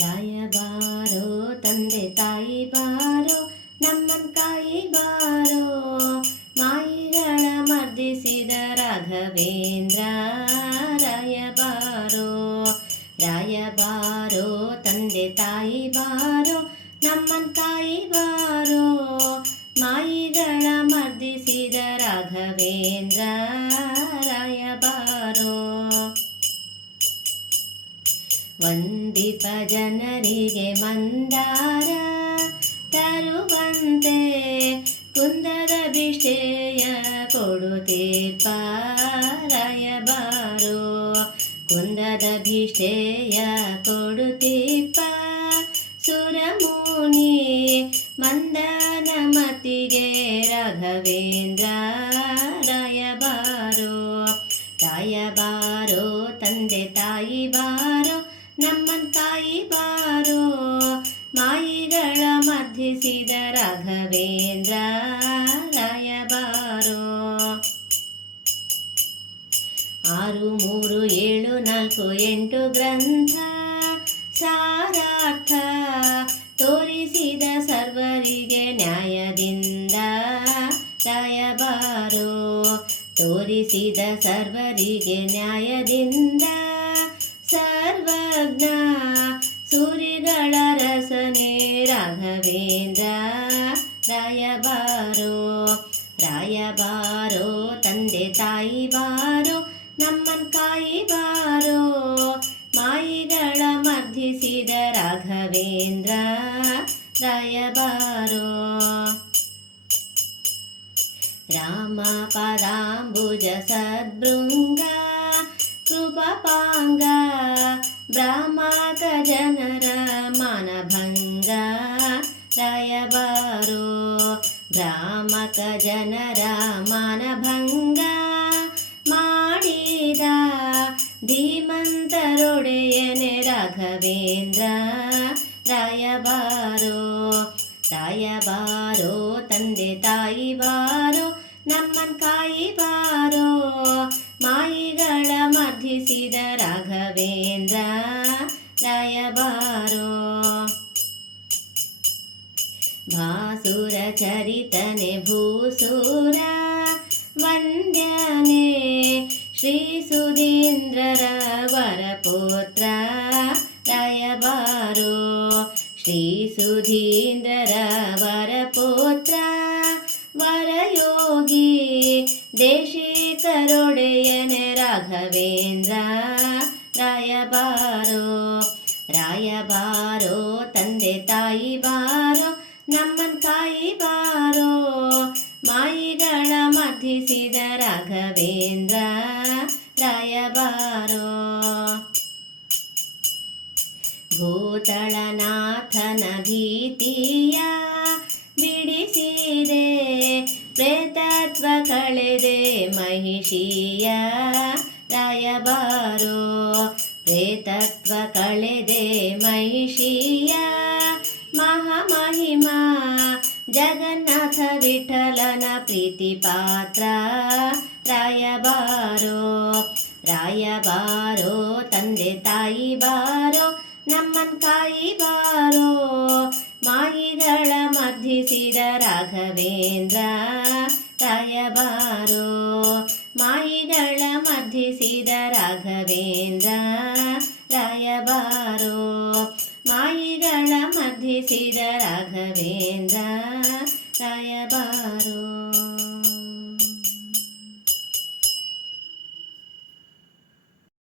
ರಾಯ ಬಾರೋ ತಂದೆ ತಾಯಿ ಬಾರೋ, ನಮ್ಮನ್ ಕಾಯಿ ಬಾರೋ, ಮಾಯಿಗಳ ಮರ್ದಿಸಿದ ರಾಘವೇಂದ್ರ ರಾಯ ಬಾರೋ ತಂದೆ ತಾಯಿ ಬಾರೋ, ನಮ್ಮನ್ ತಾಯಿ ಬಾರೋ, ಮಾಯಿಗಳ ಮರ್ದಿಸಿದ ರಾಘವೇಂದ್ರ ವಂದಿಪ ಜನರಿಗೆ ಮಂದಾರ ತರುವಂತೆ ಕುಂದದ ಬಿಷ್ಟೆಯ ರಾಯಬಾರೋ ಕುಂದದ ಭಿಷ್ಟೆಯ ಕೊಡುತ್ತಿಪ್ಪ ಸುರಮುನಿ ಮಂದನ ಮತಿಗೆ ರಾಘವೇಂದ್ರ ರಾಯಬಾರೋ. ರಾಯಬಾರೋ ತಂದೆ ತಾಯಿ ಬಾರೋ ಮಾಯಿಗಳ ಮಧ್ಯಿಸಿದ ರಾಘವೇಂದ್ರ ರಾಯಬಾರೋ ಆರು, ಮೂರು, ಏಳು, ನಾಲ್ಕು, ಎಂಟು ಗ್ರಂಥ ಸಾರಾರ್ಥ ತೋರಿಸಿದ ಸರ್ವರಿಗೆ ನ್ಯಾಯದಿಂದ ರಾಯಬಾರೋ ತೋರಿಸಿದ ಸರ್ವರಿಗೆ ನ್ಯಾಯದಿಂದ ಸರ್ವಜ್ಞ ಸೂರಿಗಳ ರಸನೆ ರಾಘವೇಂದ್ರ ರಾಯಬಾರೋ ರಾಯಬಾರೋ ತಂದೆ ತಾಯಿ ಬಾರೋ ನಮ್ಮನ್ ಕಾಯಿ ಬಾರೋ ಮಾಯಿಗಳ ಮರ್ಧಿಸಿದ ರಾಘವೇಂದ್ರ ರಾಯಬಾರೋ ರಾಮ ಪದಾಂಬುಜ ಸದ್ಭೃಂಗ ಕೃಪಪಾಂಗ ಬ್ರಾಹ್ಮಕ ಜನರ ಮಾನಭಂಗ ಮಾಡಿದ ಧೀಮಂತರೊಡೆಯನೆ ರಾಘವೇಂದ್ರ. ರಾಯಬಾರೋ ರಾಯಬಾರೋ ತಂದೆ ತಾಯಿ ಬಾರೋ, ನಮ್ಮನ್ ಕಾಯಿ ಬಾರೋ, ಮಾಯಿಗಳ ಮರ್ಧಿಸಿದ ರಾಘವೇಂದ್ರ. ರಾಯಬಾರೋ ಭಾಸುರ ಚರಿತನೆ ಭೂಸುರ ವಂದ್ಯನೆ ಶ್ರೀ ಸುಧೀಂದ್ರರ ವರಪುತ್ರ ರಾಯಬಾರೋ ಶ್ರೀ ಸುಧೀಂದ್ರರ ವರಪುತ್ರ ವರಯೋಗಿ ದೇಶಿಕರೊಡೆಯನೆ ರಾಘವೇಂದ್ರ ರಾಯಬಾರೋ ರಾಯಬಾರೋ ತಂದೆ ತಾಯಿ ಬಾರೋ ನಮ್ಮನ್ ಕಾಯಿ ಬಾರೋ? ಮಾಯಿಗಳ ಮಧ್ಯಿಸಿದ ರಾಘವೇಂದ್ರ ರಾಯಬಾರೋ ಭೂತಳನಾಥನ ಭೀತಿಯ ಬಿಡಿಸಿದೆ, ಪ್ರೇತತ್ವ ಕಳೆದೆ ಮಹಿಷಿಯ ರಾಯಬಾರೋ ಪ್ರೇತತ್ವ ಕಳೆದೆ ಮಹಿಷಿಯ ಮಹಾಮಹಿಮಾ ಜಗನ್ನಾಥ ವಿಠಲನ ಪ್ರೀತಿ ಪಾತ್ರ ರಾಯಬಾರೋ ರಾಯಬಾರೋ ತಂದೆ ತಾಯಿ ಬಾರೋ ನಮ್ಮನ್ ಕಾಯಿ ಬಾರೋ ಮಾಯಿಗಳ ಮರ್ಧಿಸಿದ ರಾಘವೇಂದ್ರ ರಾಯಬಾರೋ ಮಾಯಿಗಳ ಮರ್ಧಿಸಿದ ರಾಘವೇಂದ್ರ ರಾಯಬಾರೋ ವಂದಿಸಿದ ರಾಘವೇಂದ್ರ ರಾಯಬಾರೋ.